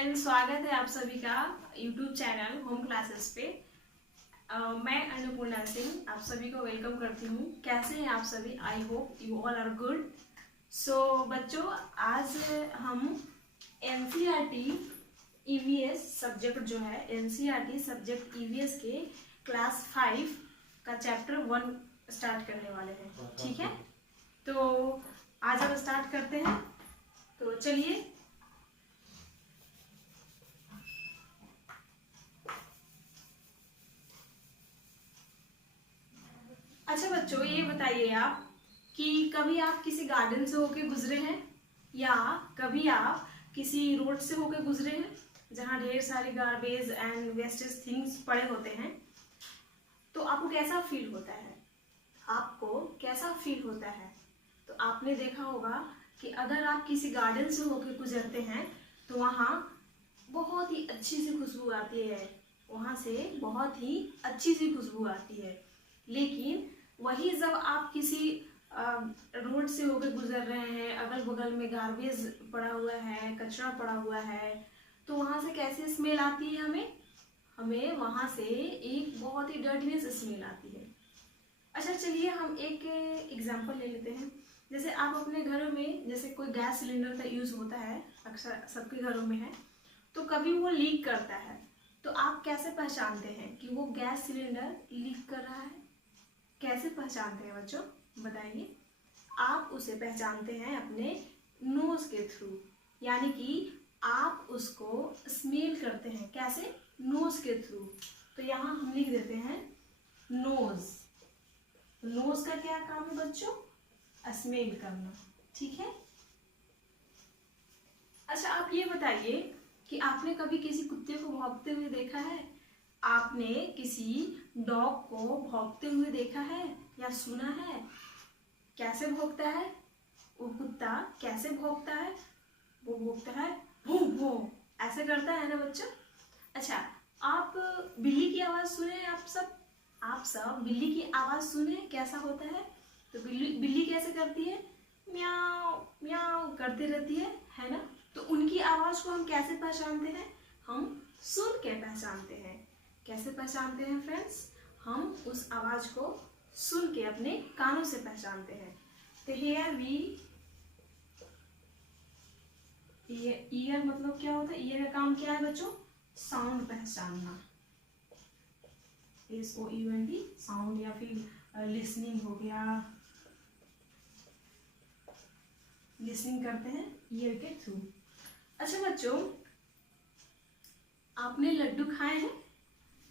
Friends, स्वागत है आप सभी का यूट्यूब चैनल होम क्लासेस पे। मैं अन्नपूर्णा सिंह आप सभी को वेलकम करती हूँ। कैसे हैं आप सभी? I hope you all are good. So बच्चों, आज हम एनसीईआरटी ईवीएस सब्जेक्ट जो है एनसीईआरटी सब्जेक्ट ईवीएस के क्लास 5 का चैप्टर 1 स्टार्ट करने वाले हैं। ठीक है, तो आज हम स्टार्ट करते हैं। तो चलिए, अच्छा बच्चों, ये बताइए आप कि कभी आप किसी गार्डन से होके गुजरे हैं या कभी आप किसी रोड से होके गुजरे हैं जहाँ ढेर सारे गार्बेज एंड वेस्टेज थिंग्स पड़े होते हैं। तो आपको कैसा फील होता है? आपको कैसा फील होता है? तो आपने देखा होगा कि अगर आप किसी गार्डन से होके गुजरते हैं तो वहाँ बहुत ही अच्छी सी खुशबू आती है, वहाँ से बहुत ही अच्छी सी खुशबू आती है। लेकिन वही जब आप किसी रोड से होकर गुजर रहे हैं, अगल बगल में गार्बेज पड़ा हुआ है, कचरा पड़ा हुआ है, तो वहाँ से कैसी स्मेल आती है? हमें वहाँ से एक बहुत ही डर्टीनेस स्मेल आती है। अच्छा चलिए, हम एक एग्जांपल ले लेते हैं। जैसे आप अपने घरों में, जैसे कोई गैस सिलेंडर का यूज़ होता है, अक्सर सबके घरों में है, तो कभी वो लीक करता है, तो आप कैसे पहचानते हैं कि वो गैस सिलेंडर लीक कर रहा है? कैसे पहचानते हैं बच्चों, बताइए। आप उसे पहचानते हैं अपने नोज के थ्रू, यानी कि आप उसको स्मेल करते हैं। कैसे? नोज के थ्रू। तो यहाँ हम लिख देते हैं नोज। नोज का क्या काम है बच्चों? स्मेल करना। ठीक है। अच्छा, आप ये बताइए कि आपने कभी किसी कुत्ते को भौंकते हुए देखा है? आपने किसी डॉग को भौंकते हुए देखा है या सुना है? कैसे भौंकता है वो कुत्ता? कैसे भौंकता है? वो भौंकता है भू भू, ऐसे करता है ना बच्चों। अच्छा, आप बिल्ली की आवाज सुने हैं? आप सब बिल्ली की आवाज सुने कैसा होता है? तो बिल्ली कैसे करती है? म्याऊ म्याऊ करती रहती है ना। तो उनकी आवाज को हम कैसे पहचानते हैं? हम सुन के पहचानते हैं। कैसे पहचानते हैं फ्रेंड्स? हम उस आवाज को सुन के अपने कानों से पहचानते हैं। तो हियर वी, ईयर मतलब क्या होता है? ईयर का काम क्या है बच्चों? साउंड पहचानना। SOUND, साउंड, या फिर लिसनिंग हो गया, लिसनिंग करते हैं ईयर के थ्रू। अच्छा बच्चों, आपने लड्डू खाए हैं?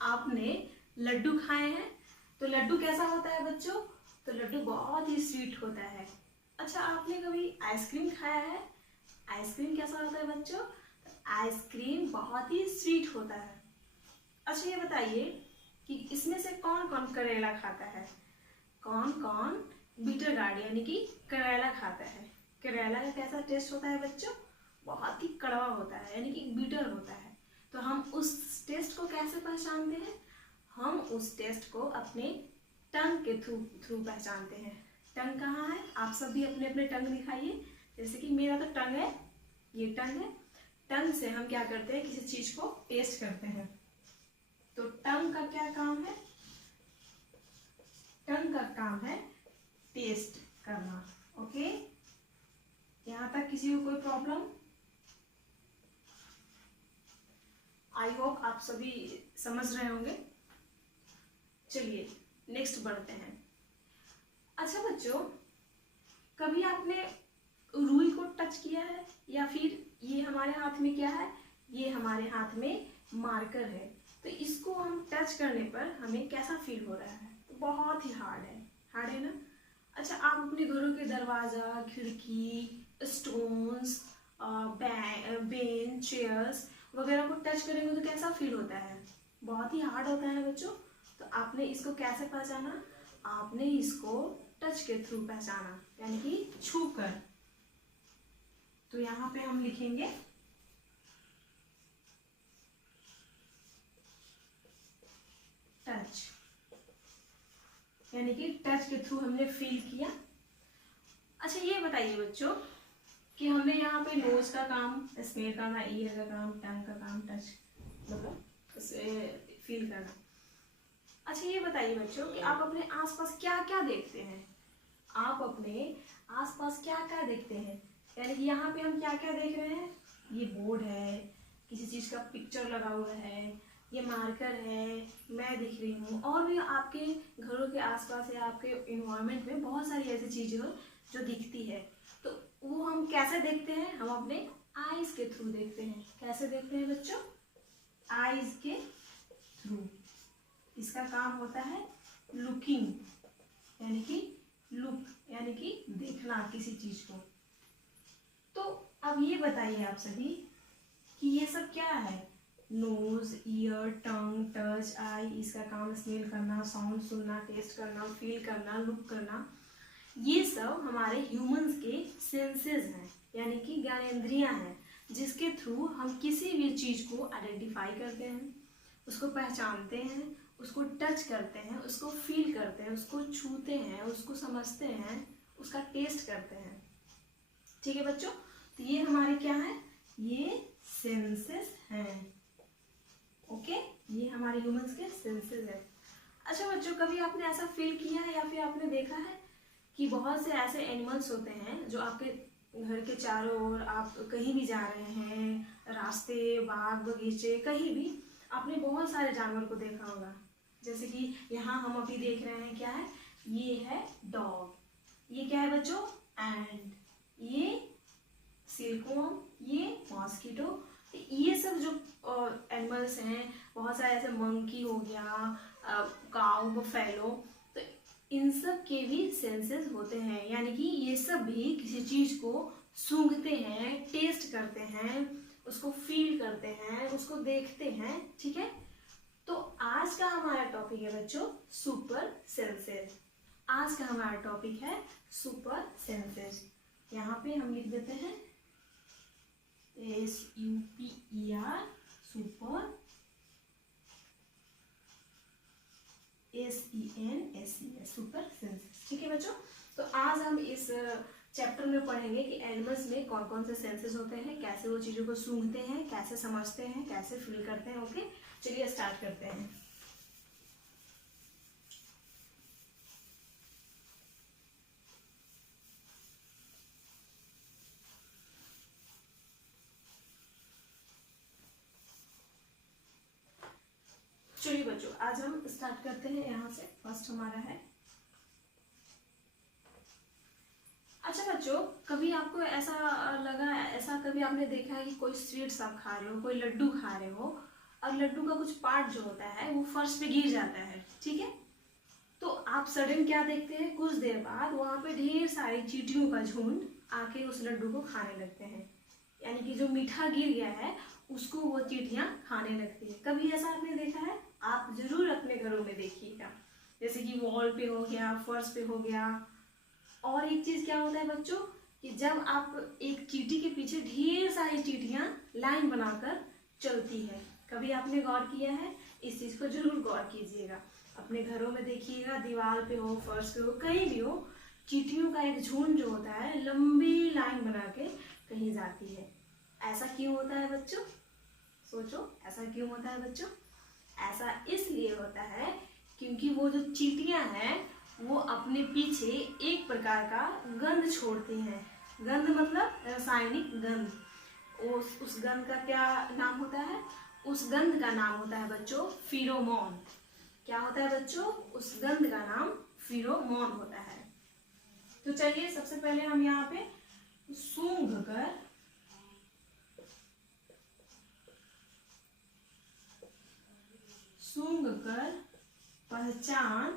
आपने लड्डू खाए हैं? तो लड्डू कैसा होता है बच्चों? तो लड्डू बहुत ही स्वीट होता है। अच्छा, आपने कभी आइसक्रीम खाया है? आइसक्रीम कैसा होता है बच्चों? तो आइसक्रीम बहुत ही स्वीट होता है। अच्छा, ये बताइए कि इसमें से कौन कौन करेला खाता है? कौन कौन बीटर गार्ड यानी कि करेला खाता है? करेला का कैसा टेस्ट होता है बच्चों? बहुत ही कड़वा होता है, यानी कि बीटर होता है। तो हम उस टेस्ट को कैसे पहचानते हैं? हम उस टेस्ट को अपने टंग के थ्रू पहचानते हैं। टंग कहाँ है? आप सब भी अपने अपने टंग दिखाइए। जैसे कि मेरा तो टंग है, ये टंग है। टंग से हम क्या करते हैं? किसी चीज को टेस्ट करते हैं। तो टंग का क्या काम है? टंग का काम है टेस्ट करना। ओके, यहाँ तक किसी को कोई प्रॉब्लम? आई होप आप सभी समझ रहे होंगे। चलिए नेक्स्ट बढ़ते हैं। अच्छा बच्चों, कभी आपने रुई को टच किया है? या फिर ये हमारे हाथ में क्या है? ये हमारे हाथ में मार्कर है। तो इसको हम टच करने पर हमें कैसा फील हो रहा है? तो बहुत ही हार्ड है ना। अच्छा, आप अपने घरों के दरवाजा, खिड़की, स्टोन्स, बेंच, चेयर्स वगैरह को टच करेंगे तो कैसा फील होता है? बहुत ही हार्ड होता है बच्चों। तो आपने इसको कैसे पहचाना? आपने इसको टच के थ्रू पहचाना, यानी कि छू कर। तो यहाँ पे हम लिखेंगे टच, यानी कि टच के थ्रू हमने फील किया। अच्छा, ये बताइए बच्चों कि हमने यहाँ पे नोज का काम, स्मेल करना, ईयर का काम, टंग का काम, टच मतलब फील करना। अच्छा ये बताइए बच्चों कि आप अपने आसपास क्या क्या देखते हैं? आप अपने आसपास क्या क्या देखते हैं? यानी कि यहाँ पे हम क्या क्या देख रहे हैं? ये बोर्ड है, किसी चीज का पिक्चर लगा हुआ है, ये मार्कर है, मैं दिख रही हूँ, और भी आपके घरों के आसपास या आपके इन्वायरमेंट में बहुत सारी ऐसी चीजें हो जो दिखती है। तो वो हम कैसे देखते हैं? हम अपने आईज के थ्रू देखते हैं। कैसे देखते हैं बच्चों? आईज के थ्रू। इसका काम होता है लुकिंग, यानी कि लुक यानी कि देखना किसी चीज को। तो अब ये बताइए आप सभी कि ये सब क्या है? नोज, ईयर, टंग, टच, आई, इसका काम स्मेल करना, साउंड सुनना, टेस्ट करना, फील करना, लुक करना। ये सब हमारे ह्यूमंस के सेंसेस हैं, यानी कि ज्ञानेंद्रियां हैं, जिसके थ्रू हम किसी भी चीज को आइडेंटिफाई करते हैं, उसको पहचानते हैं, उसको टच करते हैं, उसको फील करते हैं, उसको छूते हैं, उसको समझते हैं, उसका टेस्ट करते हैं। ठीक है बच्चों, तो ये हमारे क्या है? ये सेंसेस हैं। ओके, ये हमारे ह्यूमंस के सेंसेस है। अच्छा बच्चों, कभी आपने ऐसा फील किया है या फिर आपने देखा है कि बहुत से ऐसे एनिमल्स होते हैं जो आपके घर के चारों ओर, आप कहीं भी जा रहे हैं, रास्ते, बाग बगीचे, कहीं भी आपने बहुत सारे जानवर को देखा होगा। जैसे कि यहाँ हम अभी देख रहे हैं, क्या है? ये है डॉग। ये क्या है बच्चों? एंड। ये सिल्कवॉर्म, ये मॉस्किटो। ये सब जो एनिमल्स हैं, बहुत सारे ऐसे मंकी हो गया, काऊ, बफेलो, तो इन सब के भी सेंसेस होते हैं, यानी कि ये सब भी किसी चीज को सूंघते हैं, टेस्ट करते हैं, उसको फील करते हैं, उसको देखते हैं। ठीक है, तो आज का हमारा टॉपिक है बच्चों सुपर सेंसेस। आज का हमारा टॉपिक है सुपर सेंसेस। यहाँ पे हम लिख देते हैं SUPER, super, SENSES, super senses. ठीक है बच्चों, तो आज हम इस चैप्टर में पढ़ेंगे कि एनिमल्स में कौन कौन से सेंसेस होते हैं, कैसे वो चीजों को सूंघते हैं, कैसे समझते हैं, कैसे फील करते हैं। ओके, चलिए स्टार्ट करते हैं। चलिए बच्चों, आज हम स्टार्ट करते हैं यहाँ से। फर्स्ट हमारा है, अच्छा बच्चों, कभी आपको ऐसा लगा, ऐसा कभी आपने देखा है कि कोई स्वीट्स आप खा रहे हो, कोई लड्डू खा रहे हो, और लड्डू का कुछ पार्ट जो होता है वो फर्श पे गिर जाता है। ठीक है, तो आप सडन क्या देखते हैं? कुछ देर बाद वहां पे ढेर सारी चींटियों का झुंड आके उस लड्डू को खाने लगते हैं, यानी कि जो मीठा गिर गया है उसको वो चींटियां खाने लगती है। कभी ऐसा आपने देखा है? आप जरूर अपने घरों में देखिएगा, जैसे कि वॉल पे हो गया, फर्श पे हो गया। और एक चीज क्या होता है बच्चों कि जब आप एक चींटी के पीछे ढेर सारी चींटियां लाइन बनाकर चलती है, कभी आपने गौर किया है? इस चीज को जरूर गौर कीजिएगा। अपने घरों में देखिएगा, दीवार पे हो, फर्श पे हो, कहीं भी हो, चींटियों का एक झुंड जो होता है लंबी लाइन बना के कहीं जाती है। ऐसा क्यों होता है बच्चों? सोचो, ऐसा क्यों होता है बच्चों? ऐसा इसलिए होता है क्योंकि वो जो चींटियां हैं वो अपने पीछे एक प्रकार का गंध छोड़ती हैं। गंध मतलब रासायनिक गंध। उस गंध का क्या नाम होता है? उस गंध का नाम होता है बच्चों फिरोमोन। क्या होता है बच्चों? उस गंध का नाम फिरोमोन होता है। तो चलिए सबसे पहले हम यहाँ पे सूंघ कर पहचान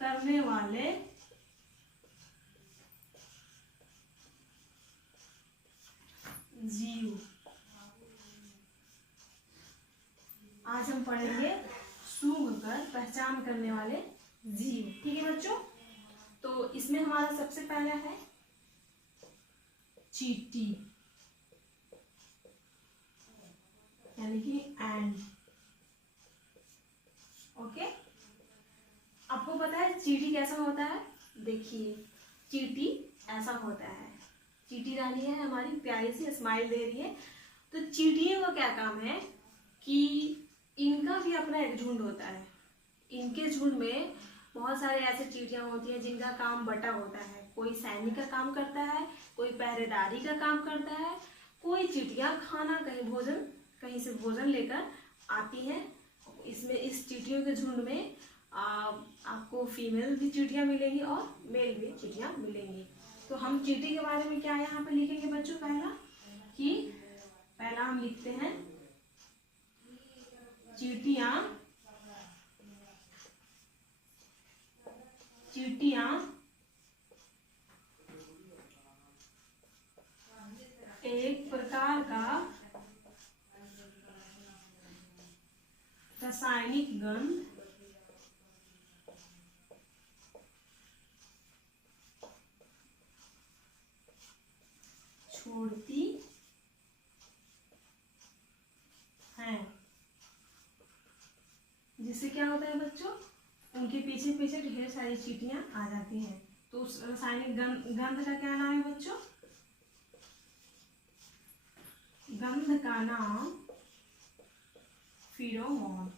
करने वाले जीव, आज हम पढ़ेंगे सूंघ कर पहचान करने वाले जीव। ठीक है बच्चों, तो इसमें हमारा सबसे पहला है चींटी, यानी कि एंड। ओके, आपको पता है चींटी कैसा होता है? देखिए, चींटी ऐसा होता है, चींटी रानी है हमारी, प्यारी सी स्माइल दे रही है। तो चींटियों का क्या काम है कि इनका भी अपना एक झुंड होता है। इनके झुंड में बहुत सारे ऐसे चींटियां होती हैं जिनका काम बटा होता है। कोई सैनिक का काम करता है, कोई पहरेदारी का काम करता है, कोई चींटियां खाना कहीं से भोजन लेकर आती हैं। इसमें इस चींटियों के झुंड में आपको फीमेल भी चींटियां मिलेंगी और मेल भी चींटियां मिलेंगी। तो हम चींटी के बारे में क्या यहाँ पे लिखेंगे बच्चों? पहला हम लिखते हैं चींटियां एक प्रकार का रासायनिक गंध छोड़ती हैं। जिससे क्या होता है बच्चों? उनके पीछे पीछे ढेर सारी चींटियां आ जाती हैं। तो उस रासायनिक गंध का क्या नाम है बच्चों? गंध का नाम फीरोमोन।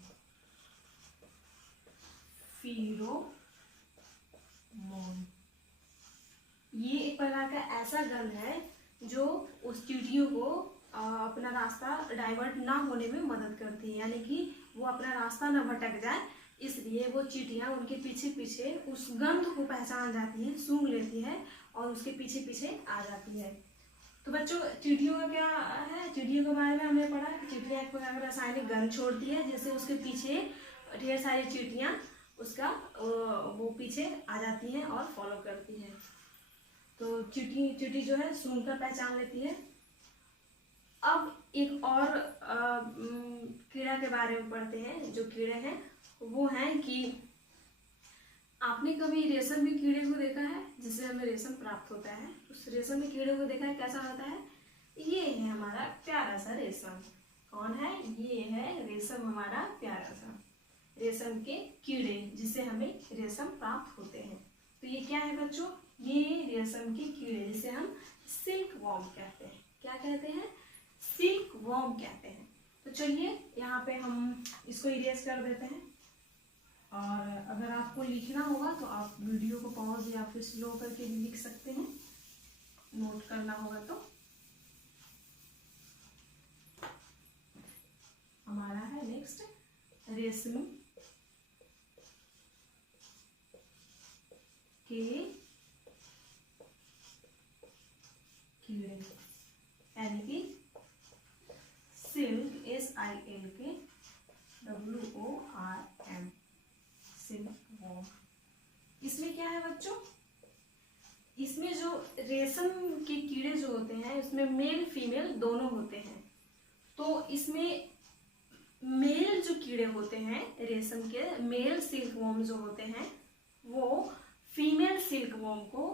ये एक प्रकार का ऐसा गंध है जो उस चींटियों को अपना रास्ता डाइवर्ट ना होने में मदद करती है, यानी कि वो अपना रास्ता न भटक जाए। इसलिए वो चींटियां उनके पीछे पीछे उस गंध को पहचान जाती है, सूंघ लेती है और उसके पीछे पीछे आ जाती है। तो बच्चों चींटियों का क्या है? चींटियों के बारे में हमने पढ़ा कि चींटियां एक प्रकार का रासायनिक गंध छोड़ती है, जिससे उसके पीछे ढेर सारी चींटियां उसका वो पीछे आ जाती हैं और फॉलो करती हैं। तो चींटी जो है सूंघ कर पहचान लेती है। अब एक और कीड़ा के बारे में पढ़ते हैं। जो कीड़े हैं वो हैं कि आपने कभी रेशम के कीड़े को देखा है जिससे हमें रेशम प्राप्त होता है? उस रेशम के कीड़े को देखा है कैसा होता है? ये है हमारा प्यारा सा रेशम। कौन है? ये है रेशम, हमारा प्यारा सा रेशम के कीड़े जिससे हमें रेशम प्राप्त होते हैं। तो ये क्या है बच्चों? ये रेशम के कीड़े जिसे हम सिल्क वॉर्म कहते हैं। क्या कहते हैं? सिल्क वॉर्म कहते हैं। तो चलिए यहाँ पे हम इसको इरेज कर देते हैं। और अगर आपको लिखना होगा तो आप वीडियो को पॉज या फिर स्लो करके भी लिख सकते हैं, नोट करना होगा तो। हमारा है नेक्स्ट रेशम के कीड़े, यानी कि सिल्क, SILK सिल्क वॉर्म। इसमें क्या है बच्चों? इसमें जो रेशम के कीड़े जो होते हैं उसमें मेल फीमेल दोनों होते हैं। तो इसमें मेल जो कीड़े होते हैं रेशम के, मेल सिल्क वॉर्म जो होते हैं वो फीमेल सिल्क वॉर्म को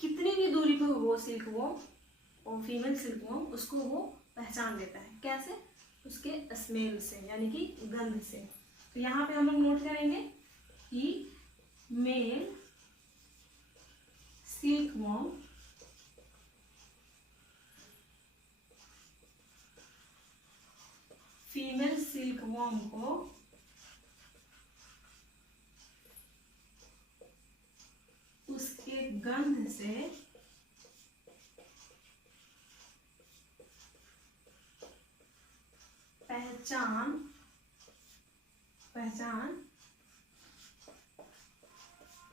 कितनी भी दूरी पर हो वो सिल्क वॉर्म और फीमेल सिल्क वॉर्म उसको वो पहचान लेता है। कैसे? उसके स्मेल से, यानी कि गंध से। तो यहाँ पे हम लोग नोट करेंगे कि male silkworm female silkworm को उसके गंध से पहचान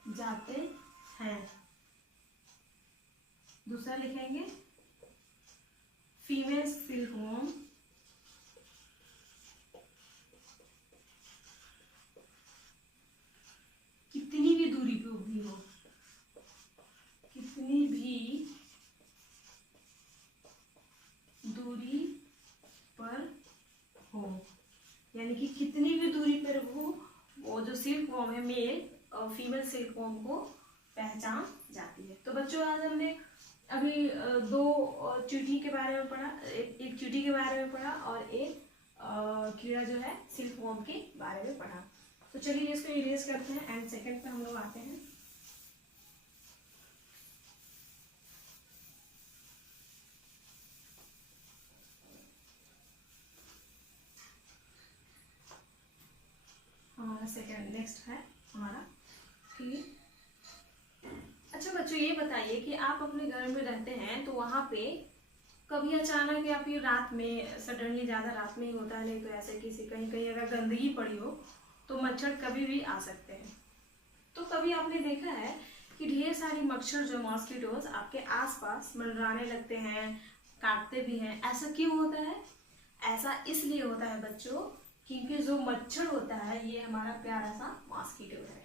जाते हैं। दूसरा लिखेंगे फीमेल सिल्क वॉर्म कितनी भी दूरी पे उगी हो, कितनी भी दूरी पर हो, यानी कि कितनी भी दूरी पर वो जो सिल्क वॉर्म है मेल और फीमेल सिल्क वॉर्म को पहचान जाती है। तो बच्चों आज हमने अभी दो चींटी के बारे में पढ़ा, एक चींटी के बारे में पढ़ा और एक कीड़ा जो है सिल्क वॉर्म के बारे में पढ़ा। तो चलिए इसको इरेज करते हैं एंड सेकंड पे हम लोग आते हैं। सेकेंड नेक्स्ट है हमारा, ठीक है। अच्छा बच्चों ये बताइए कि आप अपने घर में रहते हैं तो वहाँ पे कभी अचानक या फिर रात में सडनली, ज़्यादा रात में ही होता है, नहीं तो ऐसे किसी कहीं कहीं अगर गंदगी पड़ी हो तो मच्छर कभी भी आ सकते हैं। तो कभी आपने देखा है कि ढेर सारी मच्छर जो मॉस्किटोज आपके आसपास मंडराने लगते हैं, काटते भी हैं, ऐसा क्यों होता है? ऐसा इसलिए होता है बच्चों क्योंकि जो मच्छर होता है ये हमारा प्यारा सा मॉस्किटो है।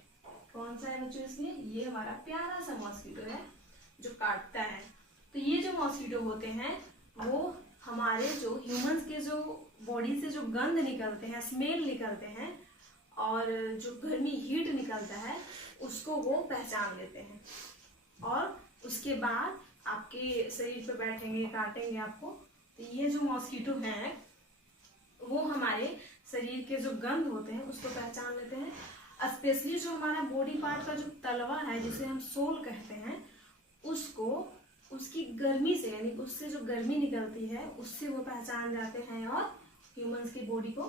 कौन सा है बच्चों? इसमें ये हमारा प्यारा सा मॉस्किटो है जो काटता है। तो ये जो मॉस्किटो होते हैं वो हमारे जो ह्यूमंस के जो बॉडी से जो गंध निकलते हैं, स्मेल निकलते हैं और जो गर्मी हीट निकलता है उसको वो पहचान लेते हैं और उसके बाद आपके शरीर पे बैठेंगे, काटेंगे आपको। तो ये जो मॉस्किटो हैं वो हमारे शरीर के जो गंध होते हैं उसको पहचान लेते हैं। स्पेशली जो हमारा बॉडी पार्ट का जो तलवा है जिसे हम सोल कहते हैं, उसको उसकी गर्मी से, यानी उससे जो गर्मी निकलती है उससे वो पहचान जाते हैं और ह्यूमंस की बॉडी को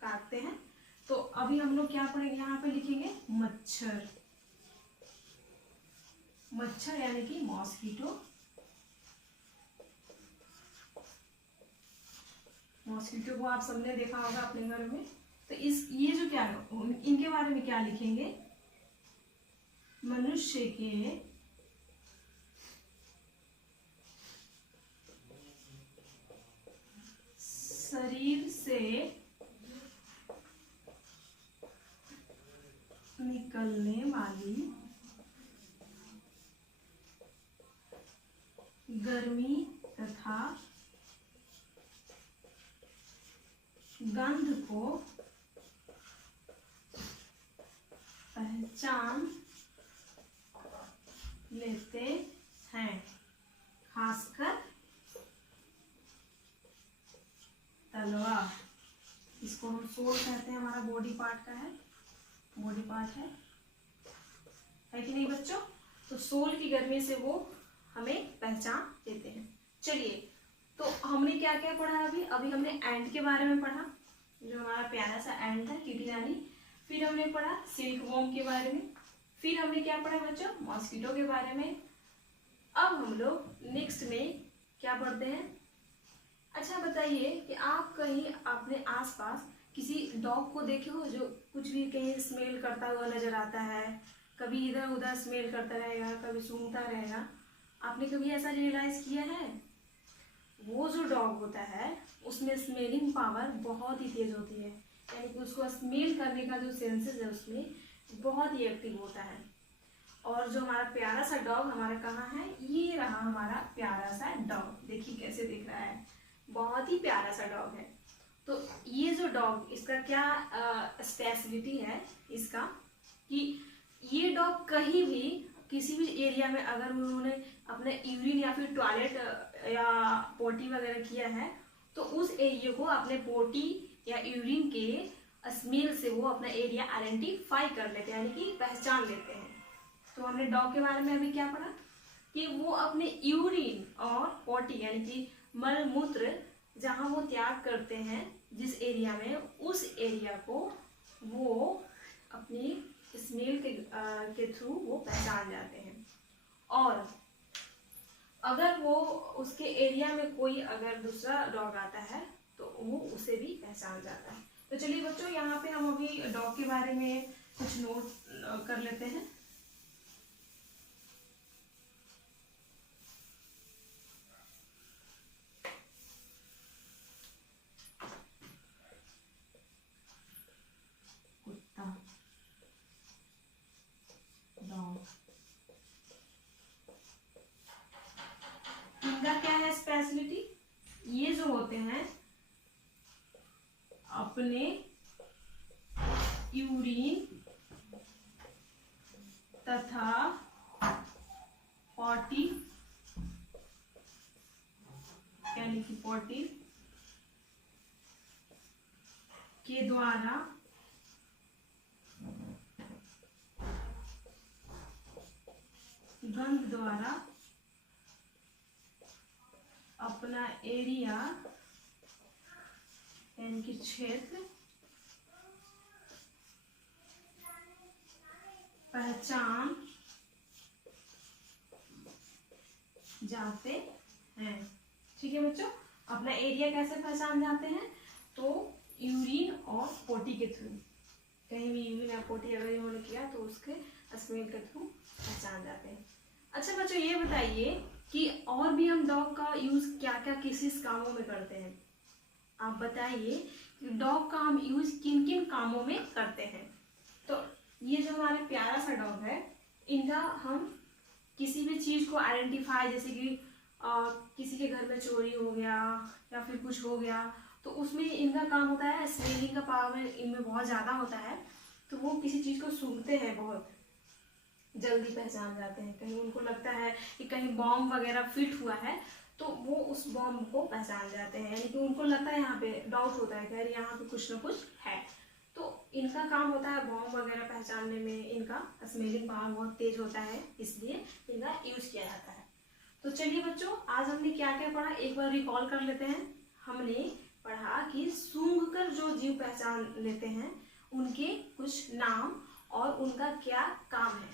काटते हैं। तो अभी हम लोग क्या पढ़ेंगे, यहाँ पे लिखेंगे मच्छर। मच्छर यानी कि मॉस्किटो। मॉस्किटो को आप सबने देखा होगा अपने घर में। तो ये जो क्या है, इनके बारे में क्या लिखेंगे? मनुष्य के शरीर से निकलने वाली गर्मी तथा गंध को पहचान लेते हैं, खासकर तलवा। इसको हम सोल कहते हैं, हमारा बॉडी पार्ट का है, बॉडी पार्ट है कि नहीं बच्चों? तो सोल की गर्मी से वो हमें पहचान देते हैं। चलिए, तो हमने क्या क्या पढ़ा अभी हमने एंट के बारे में पढ़ा, जो हमारा प्यारा सा एंट है, कीटी रानी। फिर हमने पढ़ा सिल्क वॉर्म के बारे में। फिर हमने क्या पढ़ा बच्चों? मॉस्किटो के बारे में। अब हम लोग नेक्स्ट में क्या पढ़ते हैं? अच्छा बताइए कि आप कहीं अपने आसपास किसी डॉग को देखे हो जो कुछ भी कहीं स्मेल करता हुआ नजर आता है? कभी इधर उधर स्मेल करता रहेगा, कभी सूंघता रहेगा। आपने कभी ऐसा रियलाइज किया है? वो जो डॉग होता है उसमें स्मेलिंग पावर बहुत ही तेज होती है, यानी कि उसको स्मेल करने का जो सेंसेस है उसमें बहुत ही एक्टिव होता है। और जो हमारा प्यारा सा डॉग हमारा कहाँ है? ये रहा हमारा प्यारा सा डॉग। देखिए कैसे दिख रहा है, बहुत ही प्यारा सा डॉग है। तो ये जो डॉग, इसका क्या स्पेशलिटी है इसका, कि ये डॉग कहीं भी किसी भी एरिया में अगर उन्होंने अपने यूरिन या फिर टॉयलेट या पोटी वगैरह किया है तो उस एरिया को अपने पोटी या यूरिन के स्मेल से वो अपना एरिया आइडेंटिफाई कर लेते हैं, यानी कि पहचान लेते हैं। तो हमने डॉग के बारे में अभी क्या पढ़ा कि वो अपने यूरिन और पोटी यानी कि मल मूत्र जहाँ वो त्याग करते हैं जिस एरिया में, उस एरिया को वो अपनी स्मेल के थ्रू वो पहचान जाते हैं। और अगर वो उसके एरिया में कोई अगर दूसरा डॉग आता है तो वो उसे भी पहचान जाता है। तो चलिए बच्चों, यहाँ पे हम अभी डॉग के बारे में कुछ नोट कर लेते हैं। कुत्ता, डॉग, इनका क्या है स्पेशलिटी? ये जो होते हैं अपने यूरिन तथा पॉटी यानी कि पॉटी के द्वारा गंध द्वारा अपना एरिया यानी कि क्षेत्र पहचान जाते हैं। ठीक है बच्चों, अपना एरिया कैसे पहचान जाते हैं? तो यूरिन और पोटी के थ्रू, कहीं भी यूरिन या पोटी अगर इन्होंने किया तो उसके स्मेल के थ्रू पहचान जाते हैं। अच्छा बच्चों, ये बताइए कि और भी हम डॉग का यूज क्या क्या किस किस कामों में करते हैं? आप बताइए कि डॉग का हम यूज किन किन कामों में करते हैं। तो ये जो हमारे प्यारा सा डॉग है, इनका हम किसी भी चीज को आइडेंटिफाई, जैसे कि किसी के घर में चोरी हो गया या फिर कुछ हो गया, तो उसमें इनका काम होता है, स्मेलिंग का पावर इनमें बहुत ज़्यादा होता है। तो वो किसी चीज़ को सूंघते हैं, बहुत जल्दी पहचान जाते हैं। कहीं उनको लगता है कि कहीं बॉम्ब वगैरह फिट हुआ है, तो वो उस बॉम्ब को पहचान जाते हैं, यानी कि उनको लगता है, यहाँ पे डाउट होता है कि अरे यहाँ पे कुछ ना कुछ है। तो इनका काम होता है बॉम्ब वगैरह पहचानने में, इनका स्मेलिंग पावर बहुत तेज होता है, इसलिए इनका यूज किया जाता है। तो चलिए बच्चों, आज हमने क्या क्या पढ़ा एक बार रिकॉल कर लेते हैं। हमने पढ़ा कि सूंघकर जो जीव पहचान लेते हैं उनके कुछ नाम और उनका क्या काम है।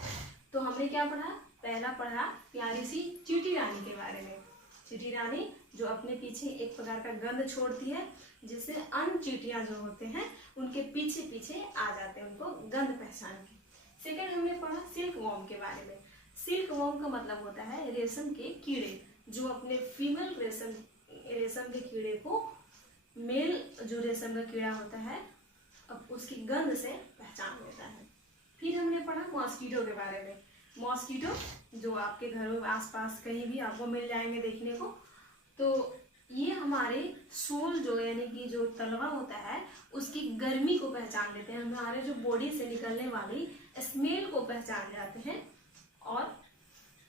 तो हमने क्या पढ़ा? पहला पढ़ा प्यारी सी चींटी रानी के बारे में। चींटी रानी जो अपने पीछे एक प्रकार का गंध छोड़ती है, जिससे अन्य चींटियां जो होते हैं उनके पीछे पीछे आ जाते हैं, उनको गंध पहचान के। सेकेंड हमने पढ़ा सिल्क वॉर्म के बारे में। सिल्क वॉर्म का मतलब होता है रेशम के कीड़े, जो अपने फीमेल रेशम के कीड़े को मेल जो रेशम का कीड़ा होता है अब उसकी गंध से पहचान लेता है। फिर हमने पढ़ा मॉस्किटो के बारे में। मॉस्किटो जो आपके घरों आसपास कहीं भी आपको मिल जाएंगे देखने को। तो ये हमारे सोल जो यानी कि जो तलवा होता है उसकी गर्मी को पहचान लेते हैं, हमारे जो बॉडी से निकलने वाली स्मेल को पहचान जाते हैं और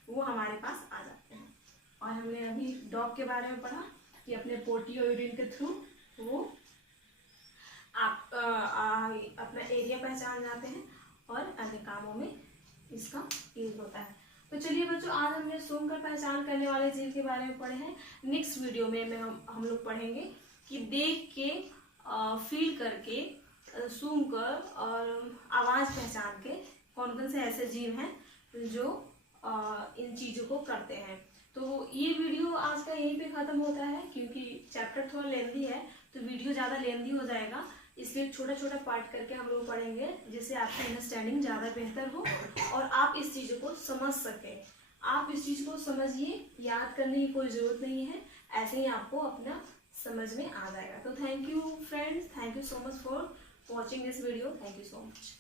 वो हमारे पास आ जाते हैं। और हमने अभी डॉग के बारे में पढ़ा कि अपने पोटी और यूरिन के थ्रू वो आप अपना एरिया पहचान जाते हैं और अन्य कामों में इसका यूज होता है। तो चलिए बच्चों, आज हमने सूंघकर पहचान करने वाले जीव के बारे में पढ़े हैं। नेक्स्ट वीडियो में हम लोग पढ़ेंगे कि देख के, फील करके, सूंघकर और आवाज़ पहचान के कौन कौन से ऐसे जीव हैं जो इन चीज़ों को करते हैं। तो ये वीडियो आज का यहीं पे ख़त्म होता है, क्योंकि चैप्टर थोड़ा लेंदी है तो वीडियो ज़्यादा लेंदी हो जाएगा, इसलिए छोटा छोटा पार्ट करके हम लोग पढ़ेंगे, जिससे आपकी अंडरस्टैंडिंग ज़्यादा बेहतर हो और आप इस चीज़ को समझ सकें। आप इस चीज़ को समझिए, याद करने की कोई ज़रूरत नहीं है, ऐसे ही आपको अपना समझ में आ जाएगा। तो thank you friends, thank you so much for watching this video, thank you so much.